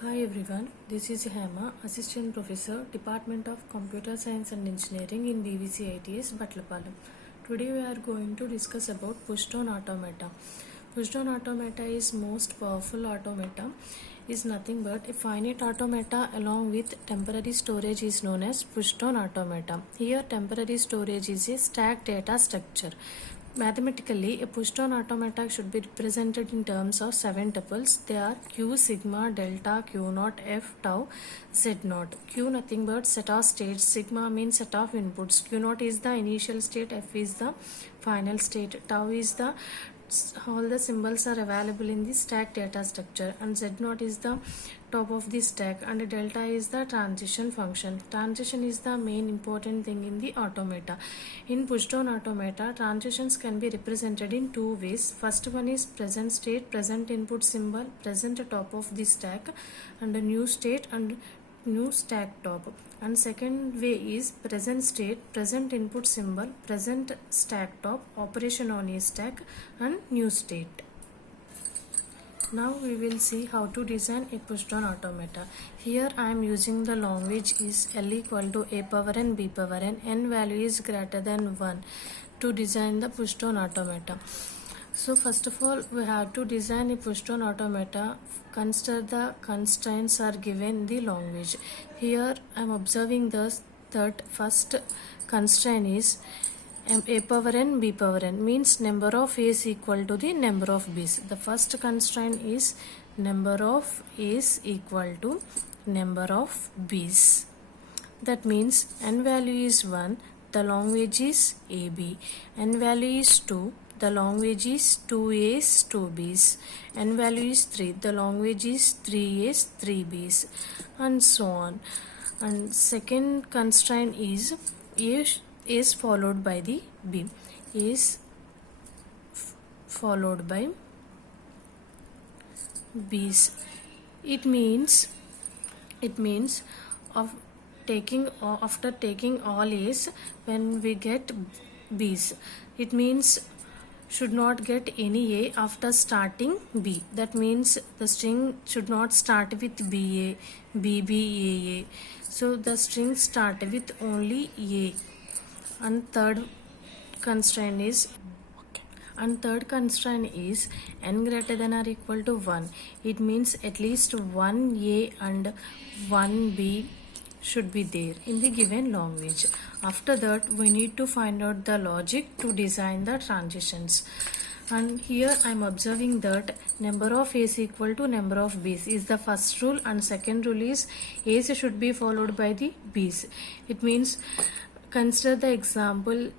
Hi everyone, this is Hema, Assistant Professor, Department of Computer Science and Engineering in DVC ITS, Batlapalam. Today we are going to discuss about push-down automata. Push-down automata is most powerful automata, is nothing but a finite automata along with temporary storage is known as push-down automata. Here temporary storage is a stacked data structure. Mathematically, a push-down automata should be represented in terms of 7 tuples. They are Q, sigma, delta, Q naught, F, tau, Z naught. Q nothing but set of states. Sigma means set of inputs. Q naught is the initial state. F is the final state. Tau is the all the symbols are available in the stack data structure, and Z naught is the top of the stack, and delta is the transition function. Transition is the main important thing in the automata. In pushdown automata, transitions can be represented in two ways. First one is present state, present input symbol, present top of the stack, and a new state and new stack top. And second way is present state, present input symbol, present stack top, operation on a stack, and new state. Now we will see how to design a pushdown automata. Here I am using the language is L equal to A power n B power n value is greater than 1 to design the pushdown automata. So first of all, we have to design a pushdown automata. Consider the constraints are given in the language. Here I am observing that first constraint is A power n B power n means number of A's equal to the number of B's. The first constraint is number of A's equal to number of B's. That means n value is 1, the language is AB. N value is 2, the language is 2A's, 2B's. N value is 3, the language is 3A's, 3B's, and so on. And second constraint is A is followed by the B. Is followed by B's. It means of after taking all A's, when we get B's, it means should not get any A after starting B. That means the string should not start with BA, BB, AA. So the string start with only A. And third constraint is n greater than or equal to 1. It means at least one A and one B should be there in the given language. After that, we need to find out the logic to design the transitions. And here I am observing that number of A's equal to number of B's is the first rule, and second rule is A's should be followed by the B's. It means consider the example,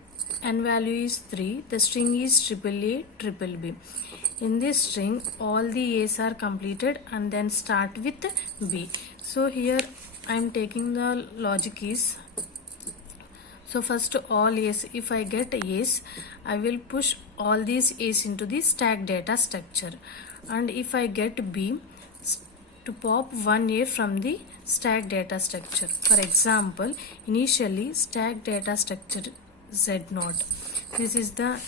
n value is 3, the string is triple A, triple B. In this string, all the A's are completed and then start with B. So here I am taking the logic is, so first all A's, if I get A's, I will push all these A's into the stack data structure. And if I get B, to pop one A from the stack data structure. For example, initially stack data structure Z0. This is the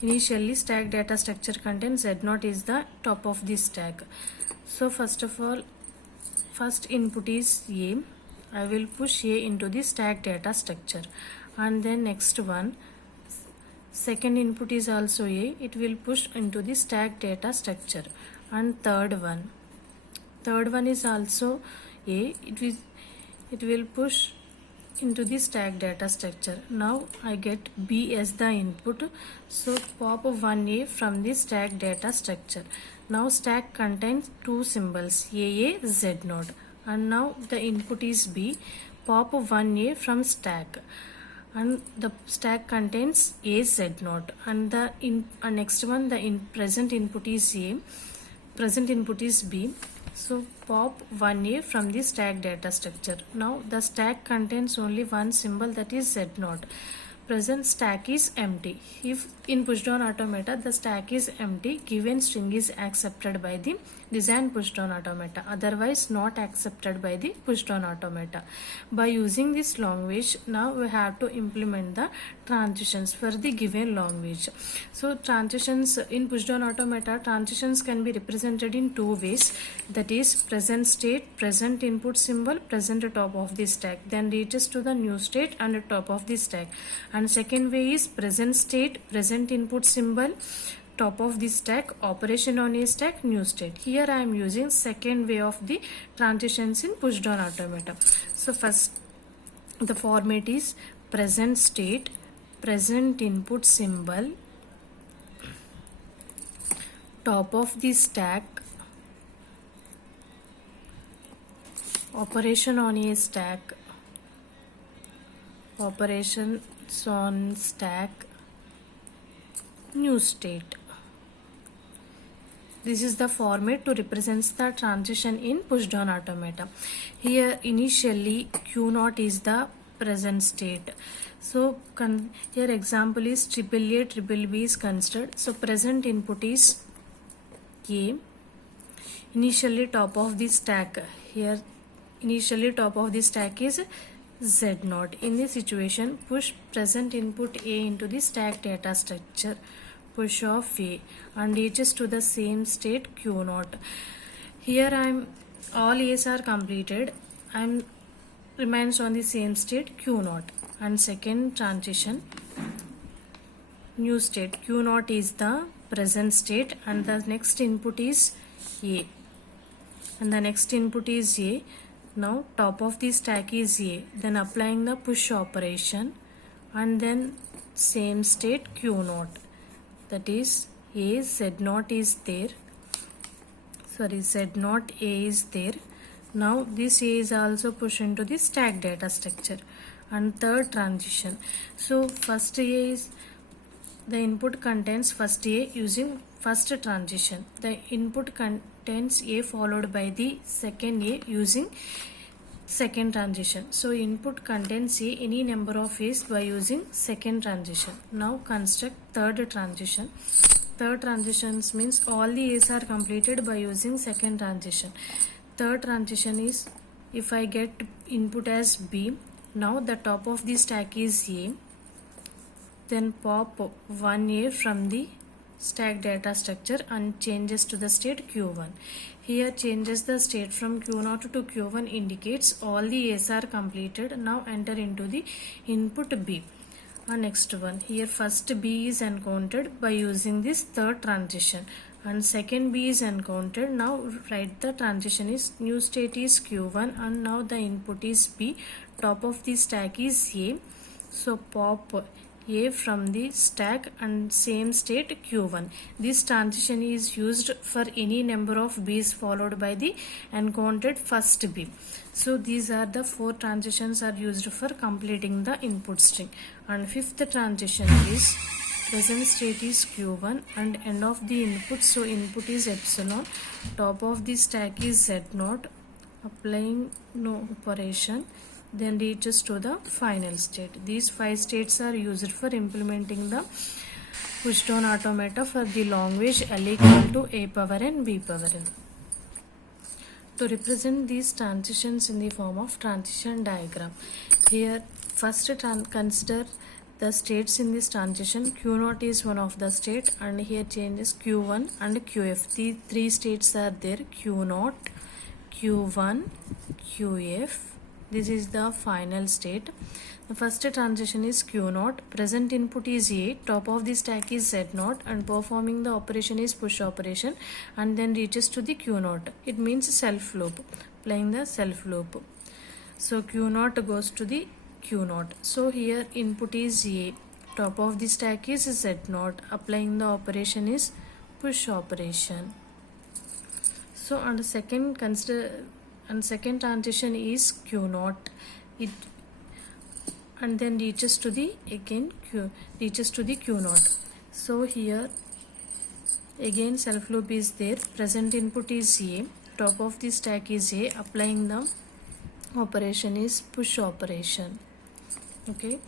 initially stack data structure contains Z0 is the top of the stack. So first of all, first input is A. I will push A into the stack data structure, and then next one, second input is also A. It will push into the stack data structure, and third one is also A. It will push into the stack data structure. Now I get B as the input, so pop one A from the stack data structure. Now stack contains two symbols AA, Z0, and now the input is B. Pop one A from stack, and the stack contains A, Z0, and the next one, the present input is A, present input is B. So pop one A from the stack data structure. Now the stack contains only one symbol, that is Z0. present stack is empty. If in pushdown automata the stack is empty, given string is accepted by the design pushdown automata, otherwise not accepted by the pushdown automata. By using this language, now we have to implement the transitions for the given language. So transitions in pushdown automata, transitions can be represented in two ways, that is present state, present input symbol, present top of the stack, then reaches to the new state and top of the stack. And second way is present state, present input symbol, top of the stack, operation on a stack, new state. Here I am using second way of the transitions in pushdown automata. So first the format is present state, present input symbol, top of the stack, operation on a stack, operations on stack, new state. This is the format to represent the transition in pushdown automata. Here initially Q0 is the present state. So here example is AAA is considered. So present input is A. Initially top of the stack. Here initially top of the stack is Z0. In this situation, push present input A into the stack data structure, push of A, and reaches to the same state Q0. Here all A's are completed. Remains on the same state Q0. And second transition, new state. Q0 is the present state and the next input is A. And the next input is A. Now top of the stack is A, then applying the push operation and then same state Q0, that is A Z0 is there, Z0 A is there. Now this A is also pushed into the stack data structure. And third transition, so first A is the input contains first A using first transition. The input contains A followed by the second A using second transition. So input contains A any number of A's by using second transition. Now construct third transition. Third transitions means all the A's are completed by using second transition. Third transition is if I get input as B, now the top of the stack is A, then pop 1A from the stack data structure and changes to the state Q1. Here changes the state from Q0 to Q1 indicates all the A's are completed. Now enter into the input B. And next one, here first B is encountered by using this third transition and second B is encountered. Now write the transition is new state is Q1 and now the input is B, top of the stack is A. So pop A from the stack and same state Q1. This transition is used for any number of B's followed by the encountered first B. So these are the four transitions are used for completing the input string. And fifth transition is present state is Q1 and end of the input. So input is epsilon, top of the stack is Z0, applying no operation, then reaches to the final state. These 5 states are used for implementing the pushdown automata for the language L equal to A power n B power n. To represent these transitions in the form of transition diagram, here first consider the states in this transition. Q0 is one of the state and here changes Q1 and QF. The 3 states are there, Q0, Q1, QF. This is the final state. The first transition is Q0, present input is A, top of the stack is Z0 and performing the operation is push operation and then reaches to the Q0. It means self loop, playing the self loop. So Q0 goes to the Q0. So here input is A, top of the stack is Z0, applying the operation is push operation. So on the second second transition is Q0, it and then reaches to the Q0. So here again self loop is there, present input is A, top of the stack is A, applying the operation is push operation. Okay,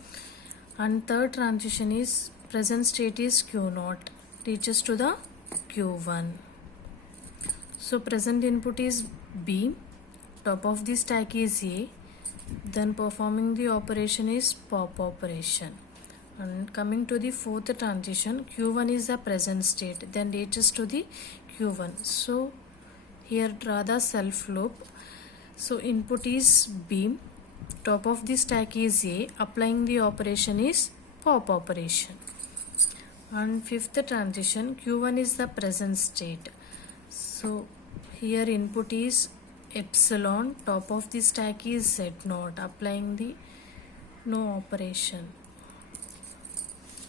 And third transition is present state is Q0 reaches to the Q1. So present input is B, top of the stack is A, then performing the operation is pop operation. And coming to the fourth transition, Q1 is the present state, then reaches to the Q1. So here draw the self loop. So input is B, top of the stack is A, applying the operation is pop operation. And fifth transition, Q1 is the present state. So here input is epsilon, top of the stack is Z0, applying the no operation.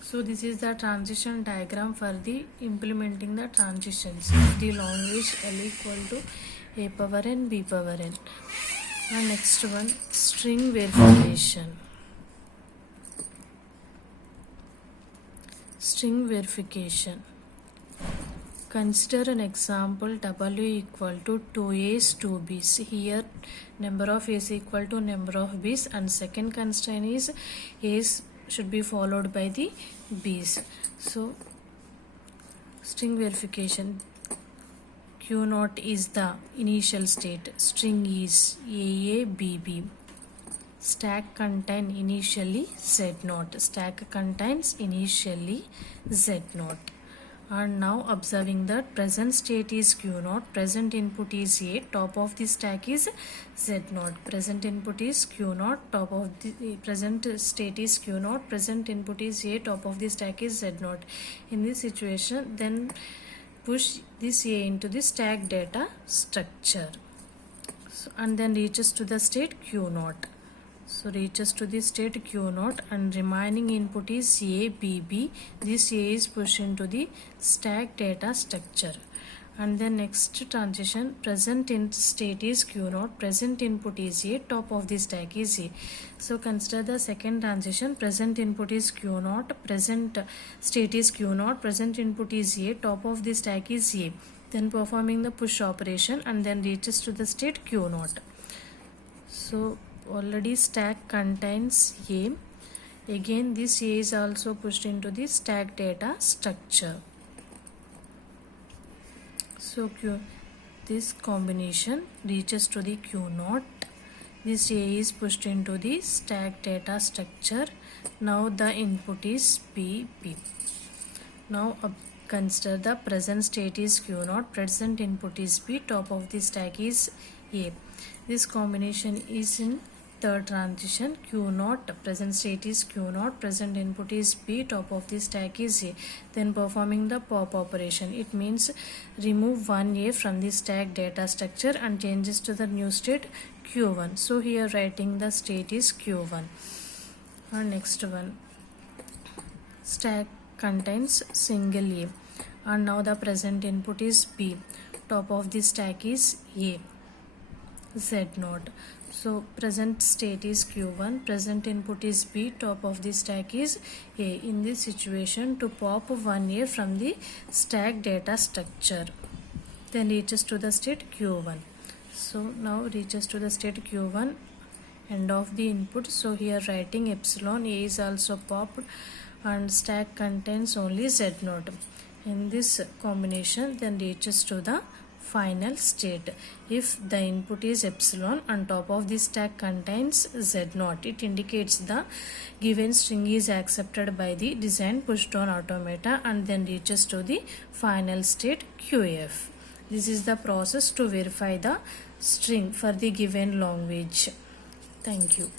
So this is the transition diagram for the implementing the transitions. The language L equal to A power n, B power n. And next one, string verification. String verification. Consider an example W equal to 2 A's 2 B's. Here number of A's equal to number of B's, and second constraint is A's should be followed by the B's. So string verification, Q0 is the initial state, string is AABB, stack contain initially Z0, stack contains initially Z0. And now observing that present state is Q0, present input is A, top of the stack is Z0, present input is Q0, top of the present state is Q0, present input is A, top of the stack is Z0. In this situation, then push this A into the stack data structure, so, and then reaches to the state Q0. So reaches to the state Q0 and remaining input is A, B, B. This A is pushed into the stack data structure. And then next transition, present state is Q0, present input is A, top of the stack is A. So consider the second transition, present input is Q0, present state is Q0, present input is A, top of the stack is A. Then performing the push operation and then reaches to the state Q0. So already stack contains A. Again this A is also pushed into the stack data structure. So this combination reaches to the Q0. This A is pushed into the stack data structure. Now the input is B. Now consider the present state is Q0, present input is B, top of the stack is A. This combination is in third transition, Q0, present state is Q0, present input is B, top of the stack is A. Then performing the pop operation. It means remove one A from the stack data structure and changes to the new state Q1. So here writing the state is Q1. And next one, stack contains single A. And now the present input is B, top of the stack is A, Z0. So present state is Q1, present input is B, top of the stack is A. In this situation, to pop one A from the stack data structure, then reaches to the state Q1. So now reaches to the state Q1, end of the input. So here writing epsilon, A is also popped and stack contains only Z0. In this combination, then reaches to the final state. If the input is epsilon and top of the stack contains Z0, it indicates the given string is accepted by the design push-down automata and then reaches to the final state QF. This is the process to verify the string for the given language. Thank you.